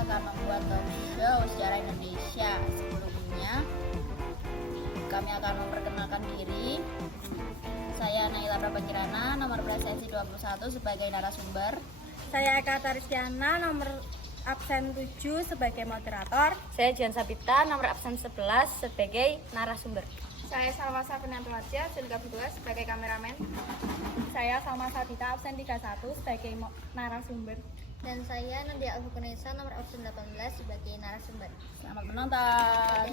akan membuat talk show sejarah Indonesia. Sebelumnya, kami akan memperkenalkan diri. Saya Naila Prabakirana, nomor presensi 21 sebagai narasumber. Saya Eka Taristiana, nomor absen 7 sebagai moderator. Saya Jian Sabita, nomor absen 11 sebagai narasumber. Saya Salma Safinantuacia, absen 2 sebagai kameramen. Saya Salma Sabita, absen 31 sebagai narasumber. Dan saya Nadia Alfukunesa, nomor absen 18 sebagai narasumber. Selamat menonton.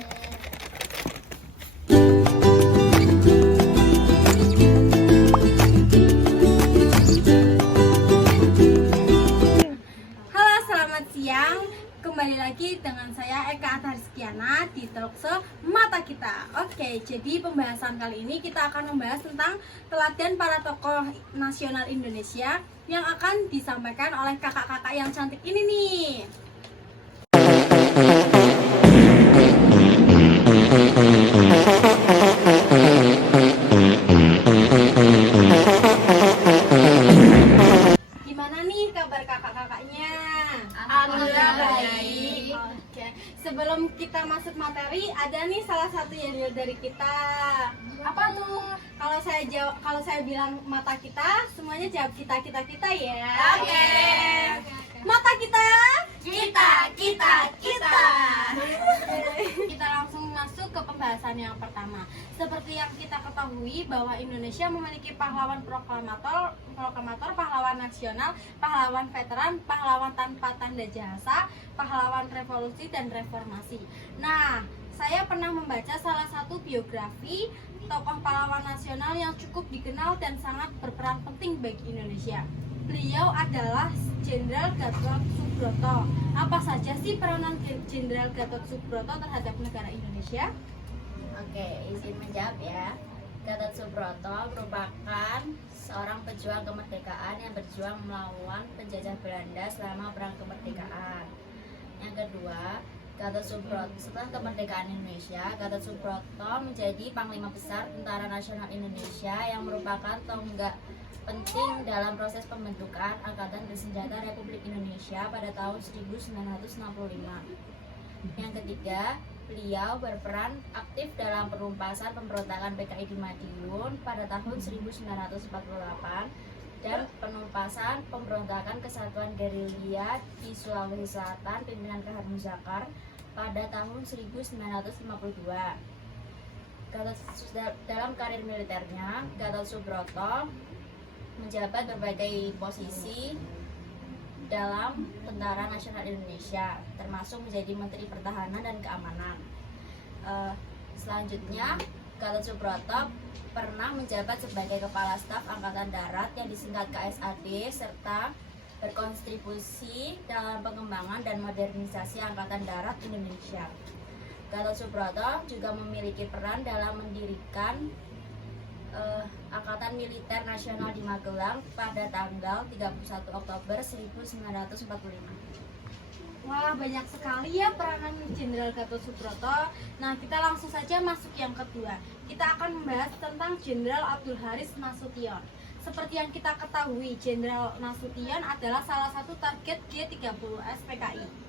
Halo, selamat siang. Kembali lagi dengan saya Eka Taristiana di Talkshow Mata Kita. Oke, jadi pembahasan kali ini kita akan membahas tentang teladan para tokoh nasional Indonesia yang akan disampaikan oleh kakak-kakak yang cantik ini nih. Gimana nih kabar kakak-kakaknya? Alhamdulillah baik. Oke, sebelum kita masuk materi, ada nih salah satu yang dari kita. Apa tuh? Kalau saya bilang mata kita, semuanya jawab kita ya. Oke. Mata kita. Kita. Kita langsung masuk ke pembahasan yang pertama. Seperti yang kita ketahui bahwa Indonesia memiliki pahlawan proklamator, pahlawan nasional, pahlawan veteran, pahlawan tanpa tanda jasa, pahlawan revolusi dan reformasi. Nah, saya pernah membaca salah satu biografi tokoh pahlawan nasional yang cukup dikenal dan sangat berperan penting bagi Indonesia. Beliau adalah Jenderal Gatot Subroto. Apa saja sih peranan Jenderal Gatot Subroto terhadap negara Indonesia? Oke, izin menjawab ya. Gatot Subroto merupakan seorang pejuang kemerdekaan yang berjuang melawan penjajah Belanda selama Perang Kemerdekaan. Yang kedua, setelah kemerdekaan Indonesia, Gatot Subroto menjadi Panglima Besar Tentara Nasional Indonesia yang merupakan tonggak penting dalam proses pembentukan Angkatan Bersenjata Republik Indonesia pada tahun 1965. Yang ketiga, beliau berperan aktif dalam penumpasan pemberontakan PKI di Madiun pada tahun 1948 dan penumpasan pemberontakan Kesatuan Gerilya di Sulawesi Selatan pimpinan Khar Muzakar pada tahun 1952. Dalam karir militernya, Gatot Subroto menjabat berbagai posisi dalam Tentara Nasional Indonesia, termasuk menjadi Menteri Pertahanan dan Keamanan. Selanjutnya, Gatot Subroto pernah menjabat sebagai Kepala Staf Angkatan Darat yang disingkat KSAD serta berkontribusi dalam pengembangan dan modernisasi Angkatan Darat Indonesia. Gatot Subroto juga memiliki peran dalam mendirikan Angkatan Militer Nasional di Magelang pada tanggal 31 Oktober 1945. Wah, banyak sekali ya peranan Jenderal Gatot Subroto. Nah, kita langsung saja masuk yang kedua. Kita akan membahas tentang Jenderal Abdul Haris Nasution. Seperti yang kita ketahui, Jenderal Nasution adalah salah satu target G30S PKI.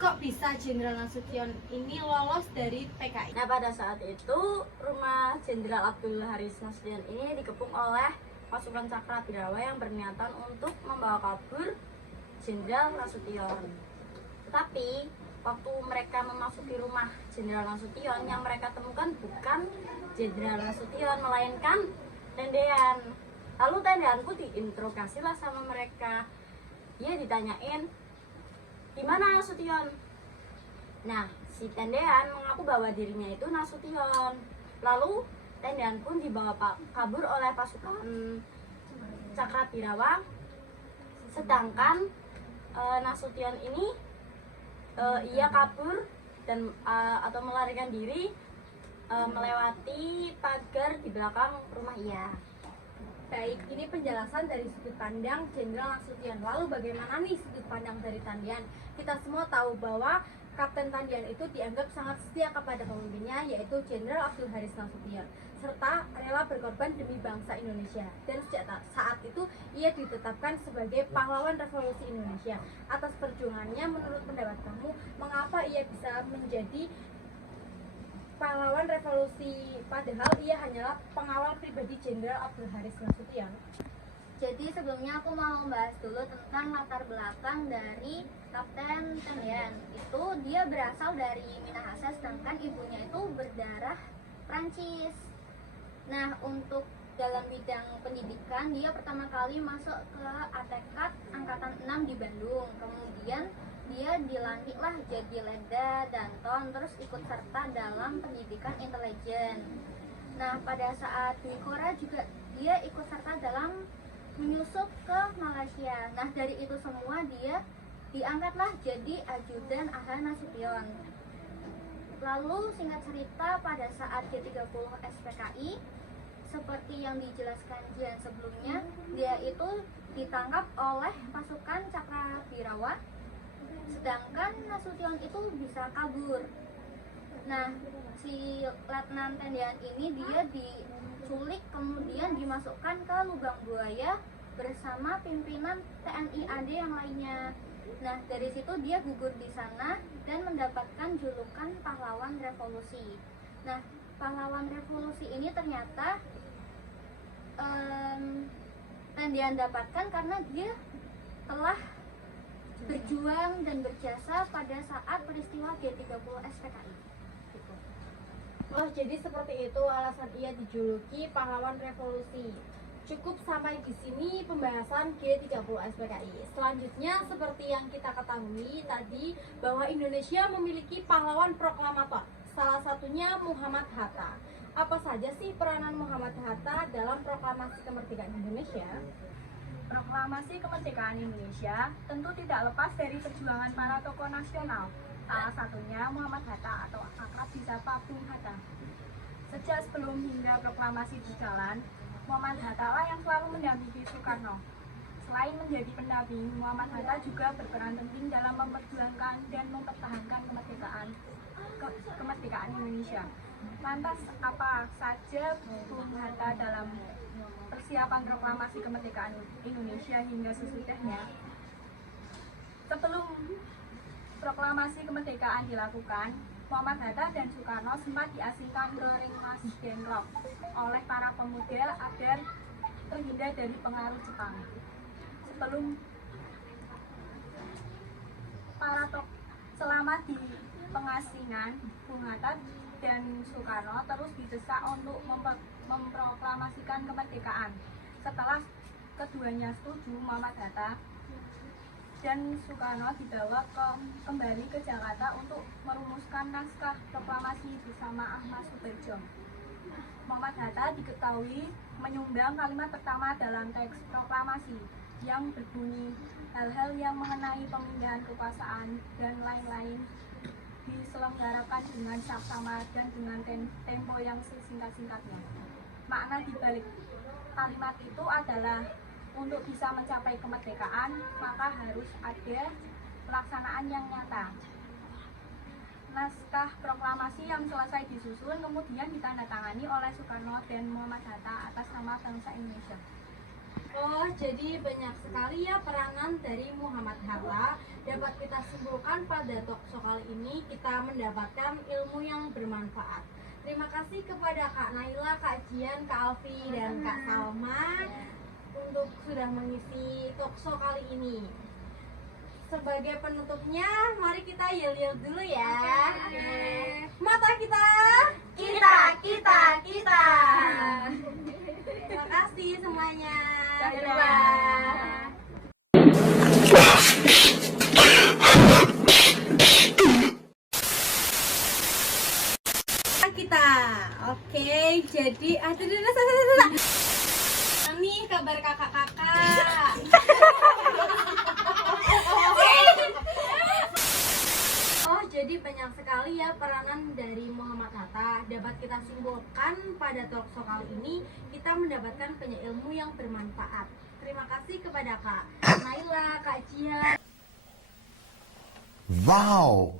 Kok bisa Jenderal Nasution ini lolos dari PKI? Nah, pada saat itu rumah Jenderal Abdul Haris Nasution ini dikepung oleh pasukan Cakrawala yang berniatan untuk membawa kabur Jenderal Nasution. Tetapi waktu mereka memasuki rumah Jenderal Nasution, yang mereka temukan bukan Jenderal Nasution melainkan tendean. Lalu tendeanku diinterogasilah sama mereka. Dia ditanyain, "Gimana Nasution?" Nah, si tendean mengaku bahwa dirinya itu Nasution. Lalu tendean pun dibawa kabur oleh pasukan Cakrawala. Sedangkan Nasution ini ia kabur dan atau melarikan diri melewati pagar di belakang rumah ia. Baik, ini penjelasan dari sudut pandang Jenderal Nasution. Lalu bagaimana nih sudut pandang dari tendean? Kita semua tahu bahwa Kapten Tendian itu dianggap sangat setia kepada pemimpinnya, yaitu Jenderal Abdul Haris Nasution, serta rela berkorban demi bangsa Indonesia. Dan sejak saat itu ia ditetapkan sebagai pahlawan revolusi Indonesia. Atas perjuangannya, menurut pendapat kamu, mengapa ia bisa menjadi pahlawan revolusi padahal ia hanyalah pengawal pribadi Jenderal Abdul Haris Nasution? Jadi sebelumnya aku mau membahas dulu tentang latar belakang dari Kapten Tendian. Itu dia berasal dari Minahasa, sedangkan ibunya itu berdarah Prancis. Nah, untuk dalam bidang pendidikan, dia pertama kali masuk ke ATK Angkatan 6 di Bandung. Kemudian dia dilantiklah jadi Letda Danton, terus ikut serta dalam pendidikan intelijen. Nah, pada saat di Korea juga dia ikut serta dalam menyusup ke Malaysia. Nah, dari itu semua dia diangkatlah jadi ajudan AH Nasution. Lalu singkat cerita, pada saat G30 SPKI, seperti yang dijelaskan Jian sebelumnya, dia itu ditangkap oleh pasukan Cakrawirawa, sedangkan Nasution itu bisa kabur. Nah, si Letnan Tendian ini dia diculik kemudian dimasukkan ke lubang buaya bersama pimpinan TNI AD yang lainnya. Nah, dari situ dia gugur di sana dan mendapatkan julukan pahlawan revolusi. Nah, pahlawan revolusi ini ternyata Tendian dapatkan karena dia telah berjuang dan berjasa pada saat peristiwa G30 SPKI. Oh, jadi seperti itu alasan ia dijuluki pahlawan revolusi. Cukup sampai di sini pembahasan G30 SPKI. Selanjutnya, seperti yang kita ketahui tadi, bahwa Indonesia memiliki pahlawan proklamator. Salah satunya Muhammad Hatta. Apa saja sih peranan Muhammad Hatta dalam proklamasi kemerdekaan Indonesia? Proklamasi kemerdekaan Indonesia tentu tidak lepas dari perjuangan para tokoh nasional. Salah satunya Muhammad Hatta atau akrab disapa Bung Hatta. Sejak sebelum hingga proklamasi berjalan, Muhammad Hatta lah yang selalu mendampingi Soekarno. Selain menjadi pendamping, Muhammad Hatta juga berperan penting dalam memperjuangkan dan mempertahankan kemerdekaan Indonesia. Lantas apa saja Bung Hatta dalam persiapan proklamasi kemerdekaan Indonesia hingga sesudahnya? Sebelum proklamasi kemerdekaan dilakukan, Muhammad Hatta dan Soekarno sempat diasingkan ke Rengas Dengklok oleh para pemuda agar terhindar dari pengaruh Jepang. Selama di pengasingan, Bung Hatta dan Soekarno terus didesak untuk memproklamasikan kemerdekaan. Setelah keduanya setuju, Muhammad Hatta dan Soekarno dibawa kembali ke Jakarta untuk merumuskan naskah proklamasi bersama Ahmad Sutarjo. Muhammad Hatta diketahui menyumbang kalimat pertama dalam teks proklamasi yang berbunyi, hal-hal yang mengenai pemindahan kekuasaan dan lain-lain diselenggarakan dengan saksama dan dengan tempo yang sesingkat-singkatnya. Makna dibalik kalimat itu adalah untuk bisa mencapai kemerdekaan, maka harus ada pelaksanaan yang nyata. Naskah proklamasi yang selesai disusun kemudian ditandatangani oleh Soekarno dan Muhammad Hatta atas nama bangsa Indonesia. Oh, jadi banyak sekali ya peranan dari Muhammad Hatta. Dapat kita simpulkan pada talkshow kali ini kita mendapatkan ilmu yang bermanfaat. Terima kasih kepada Kak Naila, Kak Jian, Kak Alfi, dan Kak Salma untuk sudah mengisi talkshow kali ini. Sebagai penutupnya, mari kita yel-yel dulu ya. Mata kita. Terima kasih semuanya. Dadah. Kita, oke. Jadi, ini kabar kakak-kakak. Oh, jadi banyak sekali ya peranan dari Muhammad Hatta. Dapat kita simpulkan pada talkshow kali ini kita mendapatkan banyak ilmu yang bermanfaat. Terima kasih kepada Kak Naila, Kak Jia. Wow.